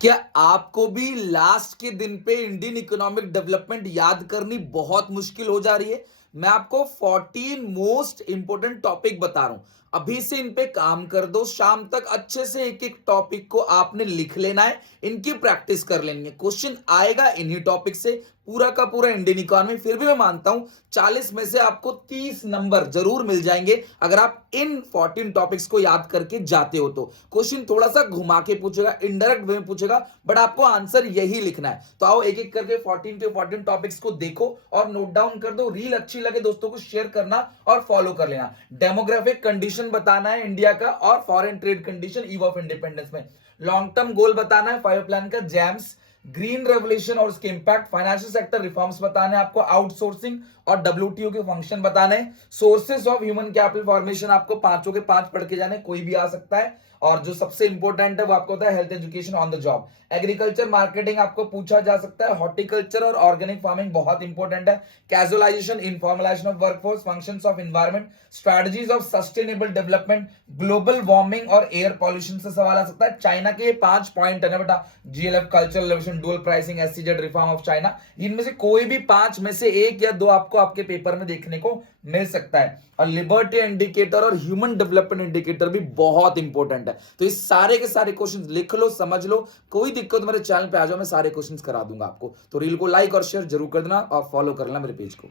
क्या आपको भी लास्ट के दिन पे इंडियन इकोनॉमिक डेवलपमेंट याद करनी बहुत मुश्किल हो जा रही है? मैं आपको 14 मोस्ट इंपोर्टेंट टॉपिक बता रहा हूं। अभी से इन पे काम कर दो, शाम तक अच्छे से एक एक टॉपिक को आपने लिख लेना है, इनकी प्रैक्टिस कर लेनी है। क्वेश्चन आएगा इन्हीं टॉपिक से, पूरा का पूरा इंडियन इकोनॉमी। फिर भी मैं मानता हूं 40 में से आपको 30 नंबर जरूर मिल जाएंगे अगर आप इन 14 टॉपिक्स को याद करके जाते हो तो। क्वेश्चन थोड़ा सा घुमा के पूछेगा, इनडायरेक्ट वे में पूछेगा, बट आपको आंसर यही लिखना है। तो आओ एक एक करके 14 के 14 टॉपिक्स को देखो और नोट डाउन कर दो। रील अच्छी लगे दोस्तों को शेयर करना और फॉलो कर लेना। डेमोग्राफिक कंडीशन बताना है इंडिया का और foreign trade condition eve of independence में। लॉन्ग टर्म गोल बताना है 5 प्लान का, जैम्स, ग्रीन रेवोल्यूशन और उसके इंपैक्ट। फाइनेंशियल सेक्टर रिफॉर्म्स बताने आपको, आउटसोर्सिंग और डब्ल्यूटीओ के फंक्शन बताने। Sources of human capital formation आपको पांचों के पांच पढ़ के जाने, कोई भी आ सकता है। और जो सबसे इंपॉर्टेंट है वो आपको होता है health education on the job. Agriculture marketing आपको पूछा जा सकता है। हॉर्टिकल्चर और ऑर्गेनिक फार्मिंग बहुत इंपॉर्टेंट है। Casualisation, informalisation of workforce, functions of environment, strategies of sustainable development, global warming और एयर पॉल्यूशन से सवाल आ सकता है। चाइना के 5 पॉइंट है ना बेटा, GLF, cultural revolution, dual pricing, SCZ, reform of China. इनमें से कोई भी 5 में से एक या दो आपको आपके पेपर में देखने को मिल सकता है। और लिबर्टी इंडिकेटर और ह्यूमन डेवलपमेंट इंडिकेटर भी बहुत इंपॉर्टेंट है। तो इस सारे के सारे क्वेश्चंस लिख लो, समझ लो। कोई दिक्कत मेरे चैनल पे आ जाओ, मैं सारे क्वेश्चंस करा दूंगा आपको। तो रील को लाइक और शेयर जरूर कर देना और फॉलो कर लेना मेरे पेज को।